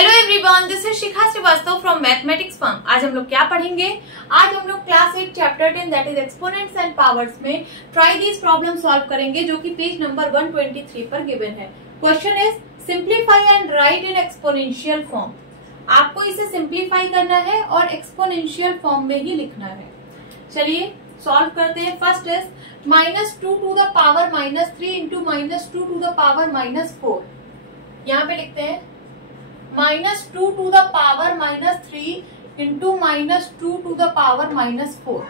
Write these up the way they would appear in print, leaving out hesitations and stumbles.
Hello everyone, this is Shikha Srivastava from mathematics firm. आज हम लोग क्या पढ़ेंगे? आज हम लोग class 8 chapter 10 that is exponents and powers में ट्राई दिस प्रॉब्लम सॉल्व करेंगे, जो कि पेज नंबर 123 पर गिवन है। Question is simplify and write in exponential form. आपको इसे सिंप्लीफाई करना है और एक्सपोनेंशियल फॉर्म में ही लिखना है। चलिए सॉल्व करते हैं। First is -2 to the power -3 into -2 to the power -4। यहाँ पे लिखते हैं -2 to the power -3 into -2 to the power -4।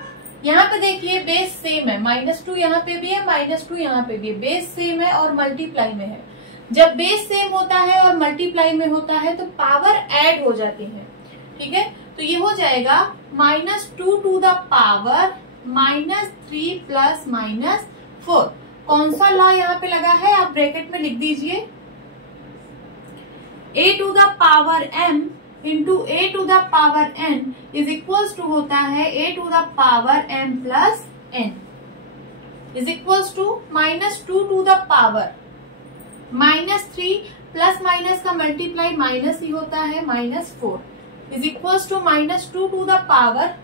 यहाँ पे देखिए बेस सेम है, -2 यहाँ पे भी है, -2 यहाँ पे भी है, बेस सेम है और मल्टीप्लाई में है। जब बेस सेम होता है और मल्टीप्लाई में होता है तो पावर ऐड हो जाती है। ठीक है, तो ये हो जाएगा -2 टू द पावर -3 प्लस -4। कौन सा लॉ यहाँ पे लगा है आप ब्रैकेट में लिख दीजिए। a to the power m into a to the power n is equals to होता है a to the power m plus n is equals to -2 to the power -3 plus minus का मल्टीप्लाई माइनस ही होता है -4 is equals to -2 to the power,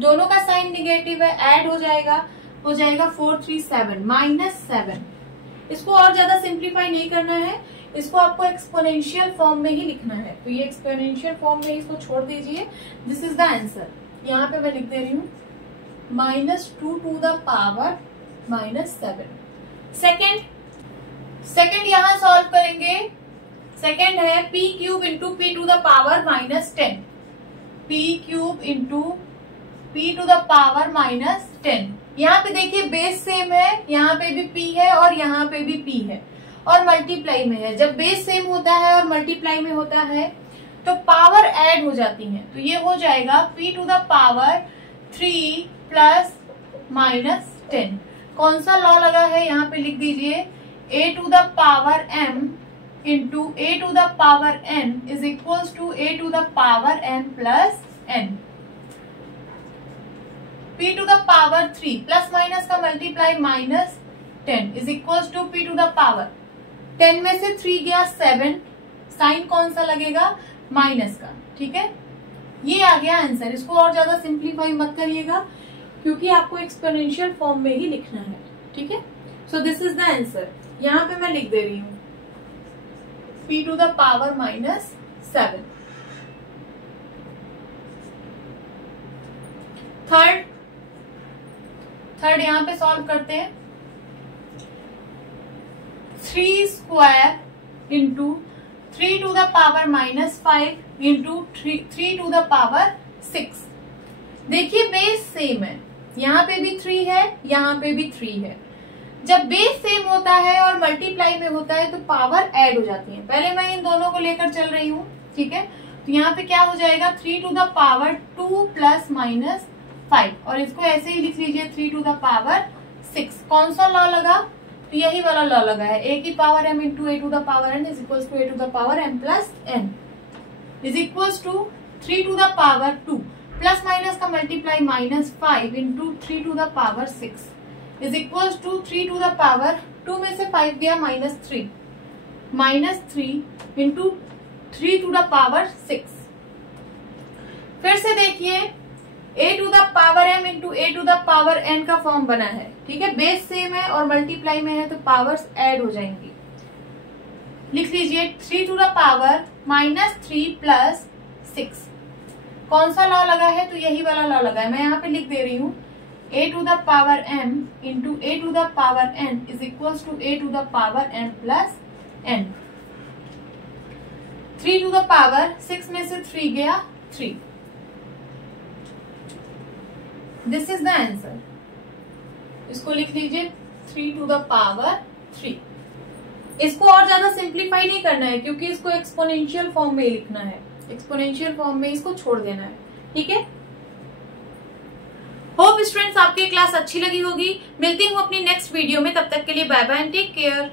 दोनों का sign negative है, add हो जाएगा 4 3 7 -7। इसको और ज्यादा सिंप्लीफाई नहीं करना है, इसको आपको एक्सपोनेंशियल फॉर्म में ही लिखना है। तो ये एक्सपोनेंशियल फॉर्म में इसको छोड़ दीजिए। This is the answer. यहाँ पे मैं लिख दे रही हूँ -2 टू द पावर -7। सेकेंड यहाँ सॉल्व करेंगे। सेकेंड है p³ into p to the power -10। p³ into p to the power -10। यहाँ पे देखिए बेस सेम है, यहाँ पे भी p है और यहाँ पे भी p है और मल्टीप्लाई में है। जब बेस सेम होता है और मल्टीप्लाई में होता है तो पावर ऐड हो जाती है। तो ये हो जाएगा p to the power 3 plus -10। कौन सा लॉ लगा है यहाँ पे लिख दीजिए। a to the power m into a to the power n is equals to a to the power m plus n। p to the power 3 plus minus का multiply -10 is equals to p to the power 10 में से 3 गया 7, sign कौन सा लगेगा minus का। ठीक है, ये आ गया आंसर। इसको और ज्यादा सिंप्लीफाई मत करिएगा क्योंकि आपको एक्सपोनेंशियल फॉर्म में ही लिखना है। ठीक है, so this is the answer. यहाँ पे मैं लिख दे रही हूँ p to the power -7। Third यहाँ पे सॉल्व करते हैं। 3 square into 3 to the power -5 into 3 to the power 6। देखिए बेस सेम है, यहाँ पे भी 3 है, यहाँ पे भी 3 है। जब बेस सेम होता है और मल्टीप्लाई में होता है तो पावर ऐड हो जाती है। पहले मैं इन दोनों को लेकर चल रही हूँ। ठीक है, तो यहाँ पे क्या हो जाएगा 3 टू द पावर 2 प्लस -5 और इसको ऐसे ही लिख लीजिए 3 टू द पावर 6। कौन सा लॉ लगा? तो यही वाला लॉ लगा है, a की power m into a to the power n is equals to a to the power m plus n is equals to 3 to the power 2 plus minus का multiply -5 into 3 to the power 6 is equals to 3 to the power 2 में से 5 गया -3 into 3 to the power 6। फिर से देखिए a to the power m into a to the power n का form बना है। ठीक है, बेस सेम है और मल्टीप्लाई में है तो पावर्स ऐड हो जाएंगी। लिख लीजिए 3 टू द पावर -3 प्लस 6। कौन सा लॉ लगा है? तो यही वाला लॉ लगा है। मैं यहाँ पे लिख दे रही हूँ a to the power m into a to the power n is equals to a to the power m plus n। 3 to the power 6 में से 3 गया 3। This is the answer. इसको लिख लीजिए 3 टू द पावर 3। इसको और ज्यादा simplify नहीं करना है क्योंकि इसको एक्सपोनेंशियल फॉर्म में लिखना है। एक्सपोनेंशियल फॉर्म में इसको छोड़ देना है। ठीक है, होप स्टूडेंट्स आपकी क्लास अच्छी लगी होगी। मिलती हूँ अपनी नेक्स्ट वीडियो में, तब तक के लिए bye bye and take care.